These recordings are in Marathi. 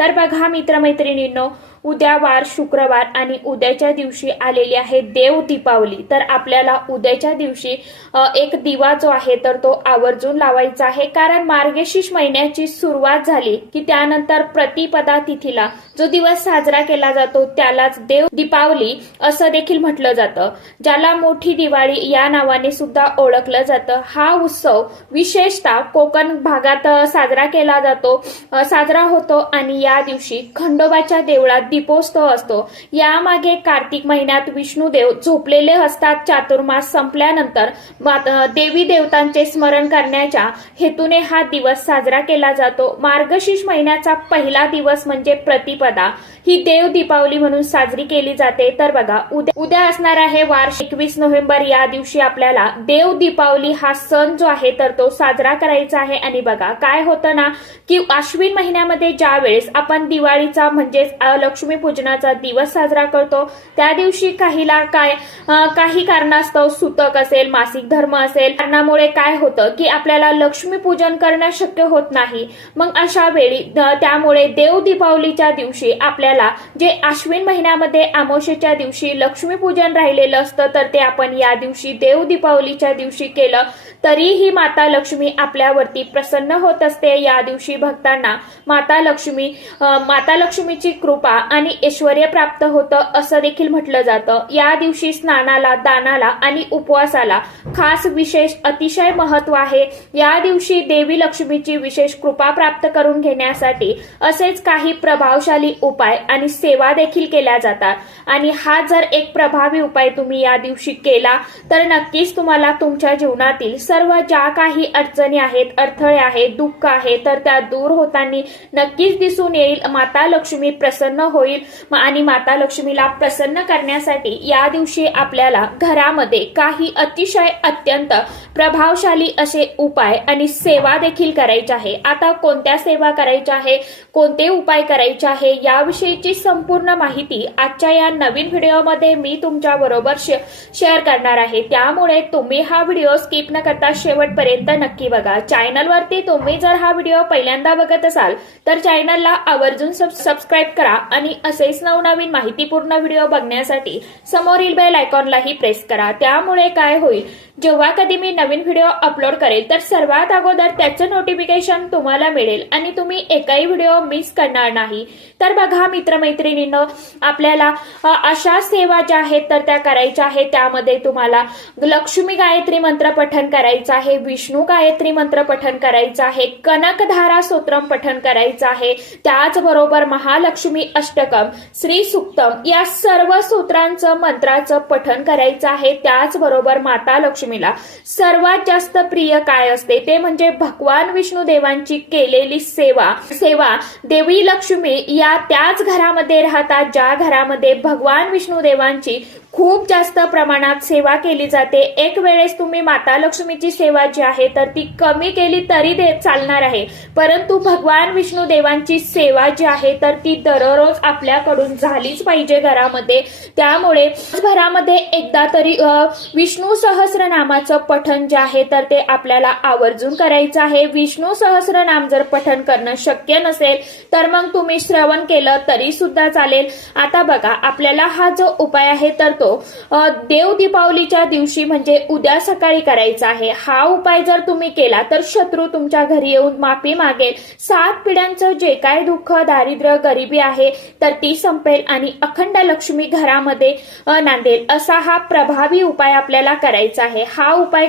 तर बघा मित्रमैत्रिणींनो उद्या वार शुक्रवार आणि उद्याच्या दिवशी आलेली आहे देव दीपावली. तर आपल्याला उद्याच्या दिवशी एक दिवा जो आहे तर तो आवर्जून लावायचा आहे. कारण मार्गशीर्ष महिन्याची सुरुवात झाली की त्यानंतर प्रतिपदा तिथीला जो दिवस साजरा केला जातो त्यालाच देव दीपावली असं देखील म्हटलं जातं. ज्याला मोठी दिवाळी या नावाने सुद्धा ओळखलं जातं. हा उत्सव विशेषतः कोकण भागात साजरा केला जातो. साजरा होतो आणि या दिवशी खंडोबाच्या देवळात दीपोत्सव असतो. यामागे कार्तिक महिन्यात विष्णुदेव झोपलेले असतात. चातुर्मास संपल्यानंतर देवी देवतांचे स्मरण करण्याच्या हेतूने हा दिवस साजरा केला जातो. मार्गशीर्ष महिन्याचा पहिला दिवस म्हणजे प्रतिपदा. ही देव दीपावली म्हणून साजरी केली जाते. तर बघा उद्या उद्या असणार आहे वार एकवीस नोव्हेंबर. या दिवशी आपल्याला देव दीपावली हा सण जो आहे तर तो साजरा करायचा आहे. आणि बघा काय होतं ना की अश्विन महिन्यामध्ये ज्या वेळेस आपण दिवाळीचा म्हणजेच लक्ष्मी लक्ष्मीपूजनाचा दिवस साजरा करतो. त्या दिवशी काहीला काय काही कारणास्तव सुतक असेल मासिक धर्म असेल कारणामुळे काय होतं की आपल्याला लक्ष्मीपूजन करणं शक्य होत नाही. मग अशा वेळी त्यामुळे देव दीपावलीच्या दिवशी आपल्याला जे अश्विन महिन्यामध्ये आमोशेच्या दिवशी लक्ष्मीपूजन राहिलेलं असतं तर ते आपण या दिवशी देव दीपावलीच्या दिवशी केलं तरीही माता लक्ष्मी आपल्यावरती प्रसन्न होत असते. या दिवशी भक्तांना माता लक्ष्मी माता लक्ष्मीची कृपा आणि ऐश्वर प्राप्त होतं असं देखील म्हटलं जातं. या दिवशी स्नानाला दानाला आणि उपवासाला खास विशेष अतिशय महत्त्व आहे. या दिवशी देवी लक्ष्मीची विशेष कृपा प्राप्त करून घेण्यासाठी असेच काही प्रभावशाली उपाय आणि सेवा देखील केल्या जातात. आणि हा जर एक प्रभावी उपाय तुम्ही या दिवशी केला तर नक्कीच तुम्हाला तुमच्या जीवनातील सर्व ज्या काही अडचणी आहेत अडथळे आहेत दुःख आहे तर त्या दूर होताना नक्कीच दिसून येईल. माता लक्ष्मी प्रसन्न होईल. आणि माता लक्ष्मीला प्रसन्न करण्यासाठी या दिवशी आपल्याला घरामध्ये काही अतिशय अत्यंत प्रभावशाली असे उपाय आणि सेवा देखील करायचे आहे. आता कोणत्या सेवा करायच्या आहे? कोणते उपाय करायचे आहे? याविषयीची संपूर्ण माहिती आजच्या या नवीन व्हिडिओमध्ये मी तुमच्या बरोबर शेअर करणार आहे. त्यामुळे तुम्ही हा व्हिडिओ स्किप न करता शेवटपर्यंत नक्की बघा. चॅनलवरती तुम्ही जर हा व्हिडिओ पहिल्यांदा बघत असाल तर चॅनलला आवर्जून सबस्क्राईब करा आणि असेच नवनवीन माहितीपूर्ण व्हिडिओ बघण्यासाठी समोरील बेल आयकॉनलाही प्रेस करा. त्यामुळे काय होईल? जेव्हा कधी मी नवीन व्हिडिओ अपलोड करेल तर सर्वात अगोदर त्याचं नोटिफिकेशन तुम्हाला मिळेल आणि तुम्ही एकही व्हिडिओ मिस करणार नाही. तर बघा मित्रमैत्रिणींनो आपल्याला अशा सेवा ज्या आहेत तर त्या करायच्या आहेत. त्यामध्ये तुम्हाला लक्ष्मी गायत्री मंत्र पठन करायचं आहे विष्णू गायत्री मंत्र पठन करायचं आहे कनकधारा स्तोत्रम पठन करायचं आहे. त्याचबरोबर महालक्ष्मी अष्टकम श्री सुक्तम या सर्व सूत्रांचं मंत्राचं पठन करायचं आहे. त्याचबरोबर माता लक्ष्मीला सर्वात जास्त प्रिय काय असते? ते म्हणजे भगवान विष्णू देवांची केलेली सेवा. सेवा देवी लक्ष्मी या त्याच घरामध्ये राहतात ज्या घरामध्ये भगवान विष्णू देवांची खूप जास्त प्रमाणात सेवा केली जाते. एक वेळेस तुम्ही माता लक्ष्मीची सेवा जी आहे तर ती कमी केली तरी दे चालणार आहे. परंतु भगवान विष्णू देवांची सेवा जी आहे तर ती दररोज आपल्याकडून झालीच पाहिजे घरामध्ये. त्यामुळे घरामध्ये एकदा तरी विष्णू सहस्रनामाचं पठण जे आहे तर ते आपल्याला आवर्जून करायचं आहे. विष्णू सहस्रनाम जर पठण करणं शक्य नसेल तर मग तुम्ही श्रवण केलं तरी सुद्धा चालेल. आता बघा आपल्याला हा जो उपाय आहे तर करतो. देव दीपावलीच्या दिवशी म्हणजे उद्या सकाळी करायचा आहे. हा उपाय जर तुम्ही केला तर शत्रू तुमच्या घरी येऊन माफी मागेल. सात पिढ्यांचं जे काय दुःख दारिद्र्य गरिबी आहे तर ती संपेल आणि अखंड लक्ष्मी घरामध्ये नांदेल. असा हा प्रभावी उपाय आपल्याला करायचा आहे. हा उपाय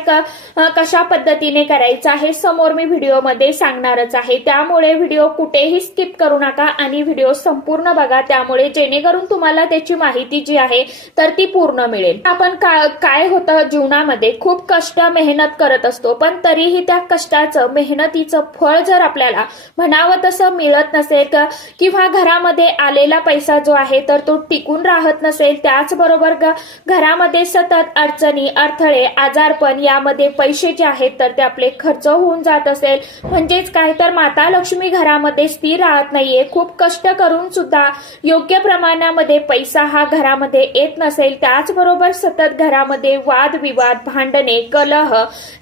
कशा पद्धतीने करायचा आहे समोर मी व्हिडिओमध्ये सांगणारच आहे. त्यामुळे व्हिडिओ कुठेही स्किप करू नका आणि व्हिडिओ संपूर्ण बघा. त्यामुळे जेणेकरून तुम्हाला त्याची माहिती जी आहे तर ती ती पूर्ण मिळेल. आपण काय होतं जीवनामध्ये? खूप कष्ट मेहनत करत असतो पण तरीही त्या कष्टाचं मेहनतीचं फळ जर आपल्याला म्हणावं तसं मिळत नसेल किंवा घरामध्ये आलेला पैसा जो आहे तर तो टिकून राहत नसेल त्याचबरोबर घरामध्ये सतत अडचणी अडथळे आजारपण यामध्ये पैसे जे आहेत तर ते आपले खर्च होऊन जात असेल. म्हणजेच काय तर माता लक्ष्मी घरामध्ये स्थिर राहत नाहीये. खूप कष्ट करून सुद्धा योग्य प्रमाणामध्ये पैसा हा घरामध्ये येत नसेल त्याचबरोबर सतत घरामध्ये वादविवाद भांडणे कलह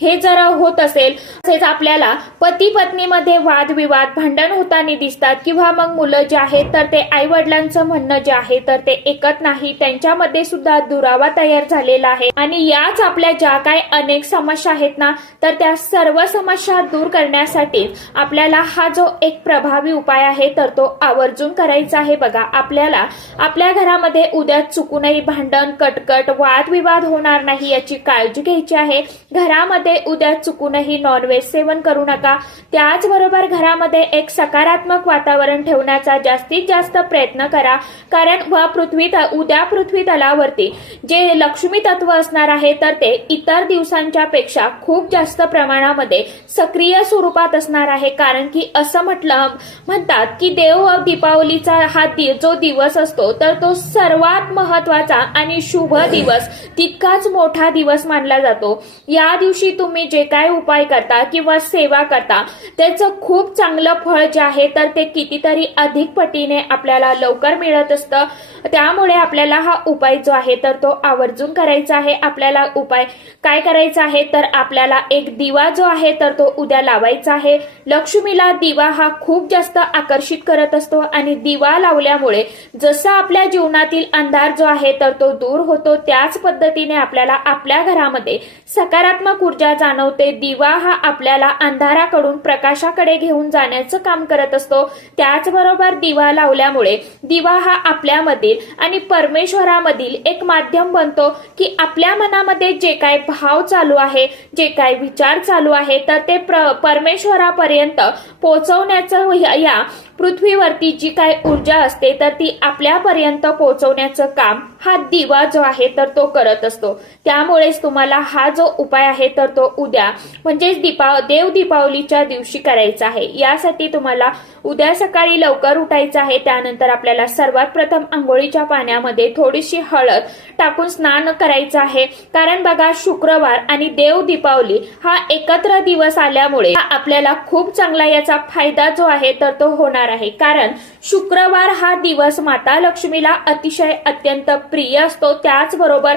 हे जर होत असेल. तसेच आपल्याला पती पत्नीमध्ये वादविवाद भांडण होताना दिसतात किंवा मग मुलं जे आहेत तर ते आई वडिलांचं म्हणणं जे आहे तर ते ऐकत नाही. त्यांच्यामध्ये सुद्धा दुरावा तयार झालेला आहे. आणि याच आपल्या ज्या काही अनेक समस्या आहेत ना तर त्या सर्व समस्या दूर करण्यासाठी आपल्याला हा जो एक प्रभावी उपाय आहे तर तो आवर्जून करायचा आहे. बघा आपल्याला आपल्या घरामध्ये उद्या चुकूनही भांडण कटकट वादविवाद होणार नाही याची काळजी घ्यायची आहे. घरामध्ये उद्या चुकूनही नॉनव्हेज सेवन करू नका. त्याचबरोबर घरामध्ये एक सकारात्मक वातावरण ठेवण्याचा जास्तीत जास्त प्रयत्न करा. कारण व पृथ्वी त- उद्या पृथ्वी तलावरती जे लक्ष्मी तत्व असणार आहे तर ते इतर दिवसांच्या पेक्षा खूप जास्त प्रमाणामध्ये सक्रिय स्वरूपात असणार आहे. कारण की असं म्हटलं म्हणतात की देव दीपावलीचा हा जो दिवस असतो तर तो सर्वात महत्त्वाचा आणि शुभ दिवस तितकाच मोठा दिवस मानला जातो. या दिवशी तुम्ही जे काय उपाय करता किंवा सेवा करता त्याचं खूप चांगलं फळ जे आहे तर ते कितीतरी अधिक पटीने आपल्याला लवकर मिळत असतं. त्यामुळे आपल्याला हा उपाय जो आहे तर तो आवर्जून करायचा आहे. आपल्याला उपाय काय करायचा आहे तर आपल्याला एक दिवा जो आहे तर तो उद्या लावायचा आहे. लक्ष्मीला दिवा हा खूप जास्त आकर्षित करत असतो आणि दिवा लावल्यामुळे जसा आपल्या जीवनातील अंधार जो आहे तर तो दूर होतो त्याच पद्धतीने आपल्याला आपल्या घरामध्ये सकारात्मक ऊर्जा जाणवते. दिवा हा आपल्याला अंधाराकडून प्रकाशाकडे घेऊन जाण्याचं काम करत असतो. त्याचबरोबर दिवा लावल्यामुळे दिवा हा आपल्यामधील आणि परमेश्वरामधील एक माध्यम बनतो की आपल्या मनामध्ये जे काय भाव चालू आहे जे काय विचार चालू आहे तर ते प्र- परमेश्वरापर्यंत पोचवण्याचं या पृथ्वीवरती जी काय ऊर्जा असते तर ती आपल्यापर्यंत पोहोचवण्याचं काम हा दिवा जो आहे तर तो करत असतो. त्यामुळेच तुम्हाला हा जो उपाय आहे तर तो उद्या म्हणजेच दीपा देव दीपावलीच्या दिवशी करायचा आहे. यासाठी तुम्हाला उद्या सकाळी लवकर उठायचं आहे. त्यानंतर आपल्याला सर्वात प्रथम आंघोळीच्या पाण्यामध्ये थोडीशी हळद टाकून स्नान करायचं आहे. कारण बघा शुक्रवार आणि देव दीपावली हा एकत्र दिवस आल्यामुळे आपल्याला खूप चांगला याचा फायदा जो आहे तर तो होणार आहे. कारण शुक्रवार हा दिवस माता लक्ष्मीला अतिशय अत्यंत प्रिय असतो. त्याचबरोबर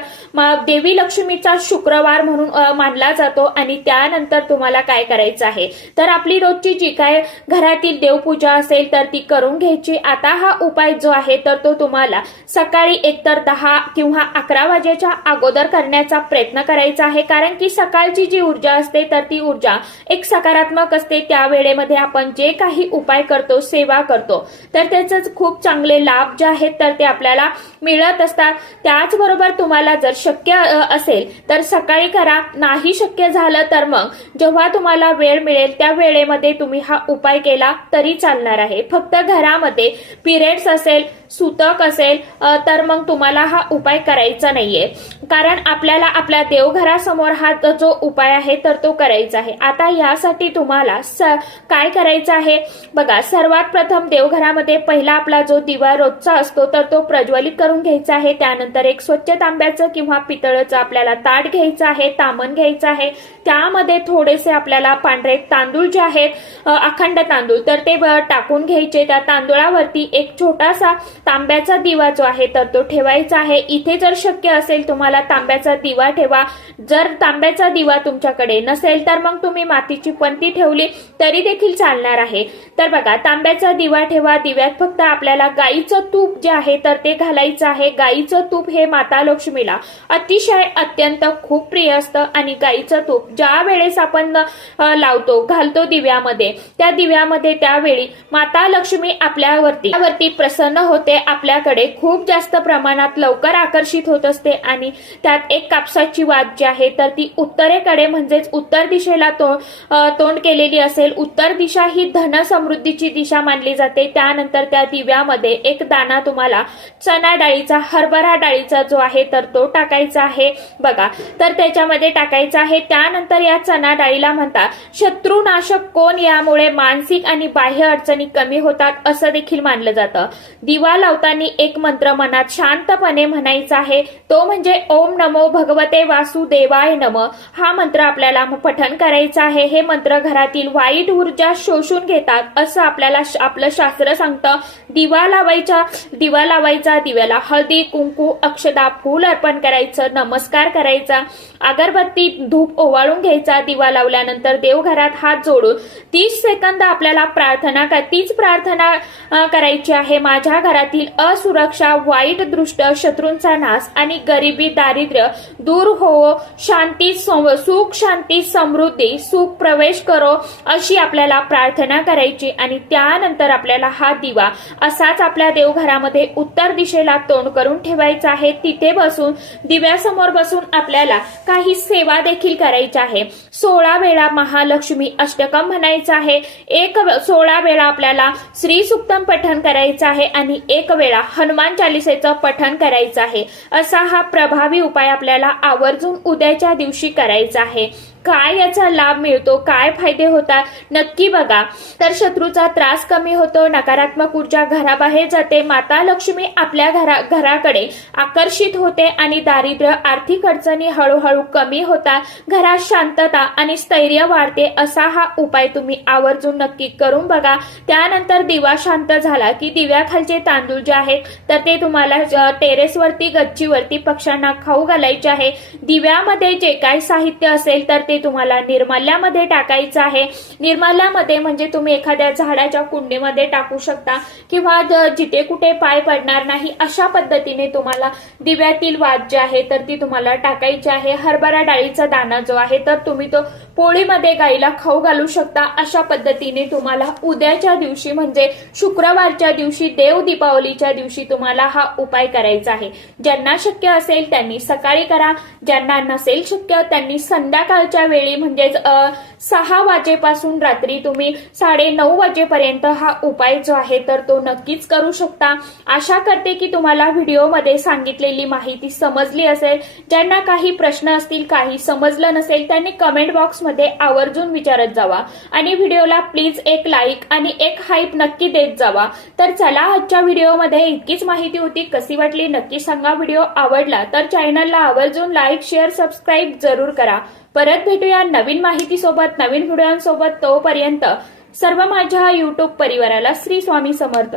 देवी लक्ष्मीचा शुक्रवार म्हणून मानला जातो आणि त्यानंतर तुम्हाला काय करायचं आहे? तर आपली रोजची जी काय घरातील देवपूजा असेल तर ती करून घ्यायची. आता हा उपाय जो आहे तर तो तुम्हाला सकाळी एकतर दहा किंवा अकरा वाजेच्या अगोदर करण्याचा प्रयत्न करायचा आहे. कारण की सकाळची जी ऊर्जा असते तर ती ऊर्जा एक सकारात्मक असते. त्या वेळेमध्ये आपण जे काही उपाय करतो सेवा करतो. तर त्याचे खूप चांगले लाभ जे आहेत तर ते आपल्याला मिळत असतात. त्याचबरोबर तुम्हाला जर शक्य असेल तर सकाळी करा. नाही शक्य झालं तर मग जेव्हा तुम्हाला वेळ मिळेल त्या वेळेमध्ये तुम्ही हा उपाय केला तरी चालणार आहे. फक्त घरामध्ये पिरियड्स असेल सुतक असेल तर मग तुम्हाला हा उपाय करायचा नाहीये. कारण आपल्याला आपल्या देवघरासमोर हा जो उपाय आहे तर तो करायचा आहे. आता यासाठी तुम्हाला स काय करायचं आहे? बघा सर्वात प्रथम देवघरामध्ये पहिला आपला जो दिवा रोजचा असतो तर तो प्रज्वलित करून घ्यायचा आहे. त्यानंतर एक स्वच्छ तांब्याचं किंवा पितळचं आपल्याला ताट घ्यायचं आहे तामण घ्यायचं आहे. त्यामध्ये थोडेसे आपल्याला पांढरे तांदूळ जे आहेत अखंड तांदूळ तर ते टाकून घ्यायचे. त्या तांदूळावरती एक छोटासा तांब्याचा दिवा जो आहे तर तो ठेवायचा आहे. इथे जर शक्य असेल तुम्हाला तांब्याचा दिवा ठेवा. जर तांब्याचा दिवा तुमच्याकडे नसेल तर मग तुम्ही मातीची पंती ठेवली तरी देखील चालणार आहे. तर बघा तांब्याचा दिवा ठेवा. दिव्यात फक्त आपल्याला गाईचं तूप जे आहे तर ते घालायचं आहे. गाईचं तूप हे माता लक्ष्मीला अतिशय अत्यंत खूप प्रिय असतं आणि गाईचं तूप ज्या वेळेस आपण लावतो घालतो दिव्यामध्ये त्या दिव्यामध्ये त्यावेळी माता लक्ष्मी आपल्यावरती प्रसन्न होते. ते आपल्याकडे खूप जास्त प्रमाणात लवकर आकर्षित होत असते आणि त्यात एक कापसाची वात जी आहे तर ती उत्तरेकडे म्हणजेच उत्तर दिशेला तो तोंड केलेली असेल. उत्तर दिशा ही धन समृद्धीची दिशा मानली जाते. त्यानंतर त्या दिव्यामध्ये एक दाना तुम्हाला चना डाळीचा हरभरा डाळीचा जो आहे तर तो टाकायचा आहे. बघा तर त्याच्यामध्ये टाकायचा आहे. त्यानंतर या चना डाळीला म्हणतात शत्रुनाशक कोण? यामुळे मानसिक आणि बाह्य अडचणी कमी होतात. असं देखील मानलं जातं. दिवाल लावताना एक मंत्र मनात शांतपणे म्हणायचा आहे. तो म्हणजे ओम नमो भगवते वासुदेवाय नम. हा मंत्र आपल्याला पठन करायचा आहे. हे मंत्र घरातील वाईट ऊर्जा शोषून घेतात असं आपल्याला आपलं शास्त्र सांगतं. दिवा लावायचा दिवा लावायचा दिव्याला हळदी कुंकू अक्षदा फूल अर्पण करायचं नमस्कार करायचा. अगरबत्ती धूप ओवाळून घ्यायचा दिवा लावल्यानंतर देवघरात हात जोडून तीस सेकंद आपल्याला प्रार्थना तीच प्रार्थना करायची आहे. माझ्या घरात देशातील असुरक्षा वाईट दृष्ट शत्रूंचा नाश आणि गरिबी दारिद्र्य दूर होवो शांती सुख शांती समृद्धी सुख प्रवेश करो अशी आपल्याला प्रार्थना करायची आणि त्यानंतर आपल्याला हा दिवा असाच आपल्या देवघरामध्ये उत्तर दिशेला तोंड करून ठेवायचा आहे. तिथे बसून दिव्यासमोर बसून आपल्याला काही सेवा देखील करायची आहे. सोळा वेळा महालक्ष्मी अष्टकम म्हणायचं आहे. एक सोळा वेळा आपल्याला श्री सुक्तम पठण करायचं आहे आणि एक वेळा हनुमान चालिसेचं पठण करायचं आहे. असा हा प्रभावी उपाय आपल्याला आवर्जून उद्याच्या दिवशी करायचा आहे. काय याचा लाभ मिळतो काय फायदे होतात नक्की बघा. तर शत्रूचा त्रास कमी होतो नकारात्मक ऊर्जा घराबाहेर जाते माता लक्ष्मी आपल्या घरा घराकडे आकर्षित होते आणि दारिद्र्य आर्थिक अडचणी हळूहळू कमी होतात. घरात शांतता आणि स्थैर्य वाढते असा हा उपाय तुम्ही आवर्जून नक्की करून बघा. त्यानंतर दिवा शांत झाला की दिव्याखालचे तांदूळ जे आहेत तर ते तुम्हाला टेरेसवरती गच्चीवरती पक्ष्यांना खाऊ घालायचे आहे. दिव्यामध्ये जे काय साहित्य असेल तर ते तुम्हाला निर्माल्यामध्ये टाकायचं आहे. निर्माल्यामध्ये म्हणजे तुम्ही एखाद्या झाडाच्या कुंडीमध्ये टाकू शकता किंवा जिथे कुठे पाय पडणार नाही अशा पद्धतीने तुम्हाला दिव्यातील वाद जे आहे तर ती तुम्हाला टाकायची आहे. हरभरा डाळीचा दाना जो आहे तर तुम्ही तो पोळीमध्ये गाईला खाऊ घालू शकता. अशा पद्धतीने तुम्हाला उद्याच्या दिवशी म्हणजे शुक्रवारच्या दिवशी देव दीपावलीच्या दिवशी तुम्हाला हा उपाय करायचा आहे. ज्यांना शक्य असेल त्यांनी सकाळी करा ज्यांना नसेल शक्य त्यांनी संध्याकाळच्या वेळी म्हणजेच सहा वाजेपासून रात्री तुम्ही साडे नऊ वाजेपर्यंत हा उपाय जो आहे तर तो नक्कीच करू शकता. आशा करते की तुम्हाला व्हिडिओमध्ये सांगितलेली माहिती समजली असेल. ज्यांना काही प्रश्न असतील काही समजलं नसेल त्यांनी कमेंट बॉक्समध्ये आवर्जून विचारत जावा. आणि व्हिडिओला प्लीज एक लाईक आणि एक हाईप नक्की देत जावा. तर चला आजच्या व्हिडिओमध्ये इतकीच माहिती होती. कशी वाटली? नक्की सांगा. व्हिडिओ आवडला तर चॅनलला आवर्जून लाईक शेअर सबस्क्राईब जरूर करा. परत भेटूया नवीन माहितीसोबत नवीन व्हिडिओंसोबत तोपर्यंत सर्व माझ्या युट्यूब परिवाराला श्री स्वामी समर्थ.